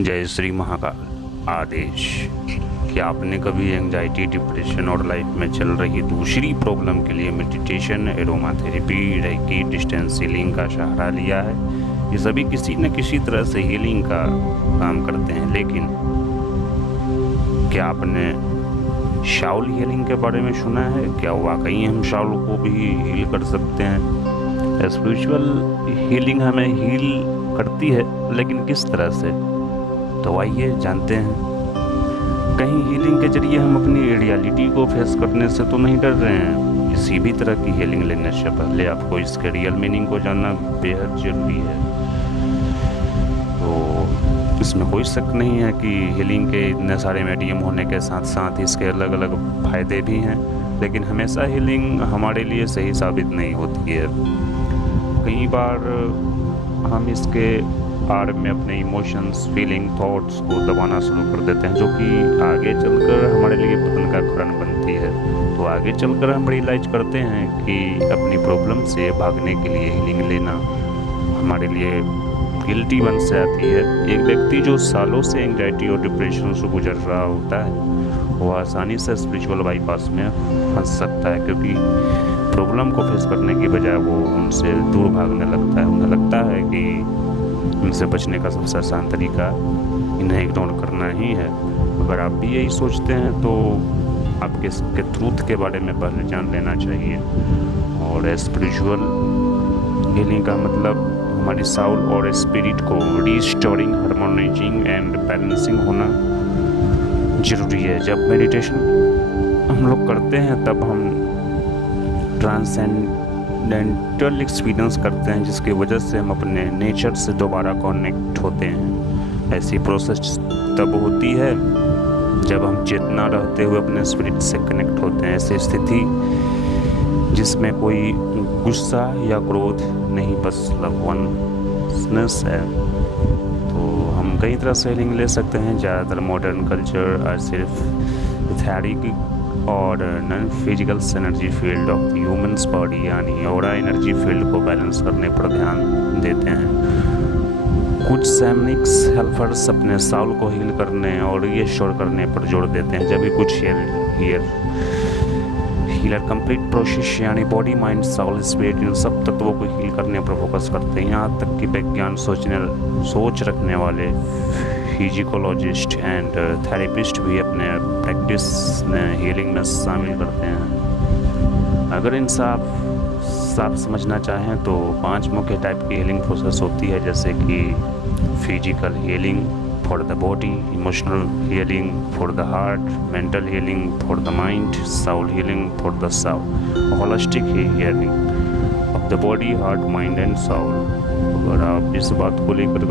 जय श्री महाकाल। आदेश। क्या आपने कभी एंजाइटी, डिप्रेशन और लाइफ में चल रही दूसरी प्रॉब्लम के लिए meditation, aroma therapy, reiki, distance healing का सहारा लिया है? ये सभी किसी न किसी तरह से हीलिंग का काम करते हैं, लेकिन क्या आपने शाउल हीलिंग के बारे में सुना है? क्या वाकई हम शाउल को भी हील कर सकते हैं? स्पिरिचुअल हीलिंग हमें हील करती है, लेकिन किस तरह से? तो आइए जानते हैं। कहीं हीलिंग के जरिए हम अपनी रियलिटी को फेस करने से तो नहीं डर रहे हैं? किसी भी तरह की हीलिंग लेने से पहले आपको इसके रियल मीनिंग को जानना बेहद ज़रूरी है। तो इसमें कोई शक नहीं है कि हीलिंग के इतने सारे मीडियम होने के साथ साथ इसके अलग अलग फ़ायदे भी हैं, लेकिन हमेशा हीलिंग हमारे लिए सही साबित नहीं होती है। कई बार हम इसके आड़ में अपने इमोशंस, फीलिंग, थॉट्स को दबाना शुरू कर देते हैं, जो कि आगे चलकर हमारे लिए पतन का कारण बनती है। तो आगे चलकर हम रियलाइज करते हैं कि अपनी प्रॉब्लम से भागने के लिए हीलिंग लेना हमारे लिए गिल्टी बन से आती है। एक व्यक्ति जो सालों से एंजाइटी और डिप्रेशन से गुजर रहा होता है, वो आसानी से स्पिरिचुअल बाईपास में फंस सकता है, क्योंकि प्रॉब्लम को फेस करने की बजाय वो उनसे दूर भागने लगता है। उन्हें लगता है कि उनसे बचने का सबसे आसान तरीका इन्हें इग्नोर करना ही है। अगर आप भी यही सोचते हैं तो आपके इसके ट्रूथ के बारे में पहले जान लेना चाहिए। और स्पिरिचुअल हीलिंग का मतलब हमारी साउल और स्पिरिट को रीस्टोरिंग, हार्मोनाइजिंग एंड बैलेंसिंग होना ज़रूरी है। जब मेडिटेशन हम लोग करते हैं तब हम ट्रांसेंडेंटल एक्सपीरियंस करते हैं, जिसकी वजह से हम अपने नेचर से दोबारा कनेक्ट होते हैं। ऐसी प्रोसेस तब होती है जब हम चेतना रहते हुए अपने स्पिरिट से कनेक्ट होते हैं। ऐसी स्थिति जिसमें कोई गुस्सा या क्रोध नहीं, बस लवनेस है। तो हम कई तरह से हीलिंग ले सकते हैं। ज़्यादातर मॉडर्न कल्चर आज सिर्फ इथेरिक और non physical energy field of the humans body यानी ऑरा एनर्जी फील्ड को बैलेंस करने पर ध्यान देते हैं। कुछ सैमनिक्स हेल्पर्स अपने साउल को हील करने और रीस्टोर करने पर जोर देते हैं, जबकि कुछ हीलर कंप्लीट प्रोसेस यानी body, mind, Saul, spirit in सब तत्वों को हील करने पर फोकस करते हैं। यहाँ तक कि विज्ञान सोच रखने वाले फिजिकोलॉजिस्ट एंड थेरेपिस्ट भी अपने प्रैक्टिस में हीलिंग में शामिल करते हैं। अगर इन साफ समझना चाहें तो 5 मुख्य टाइप की हीलिंग प्रोसेस होती है, जैसे कि physical healing for the body, emotional healing for the heart, mental healing for the mind, Saul healing for the Saul, holistic healing of the body, heart, mind and Saul. अगर आप इस बात को लेकर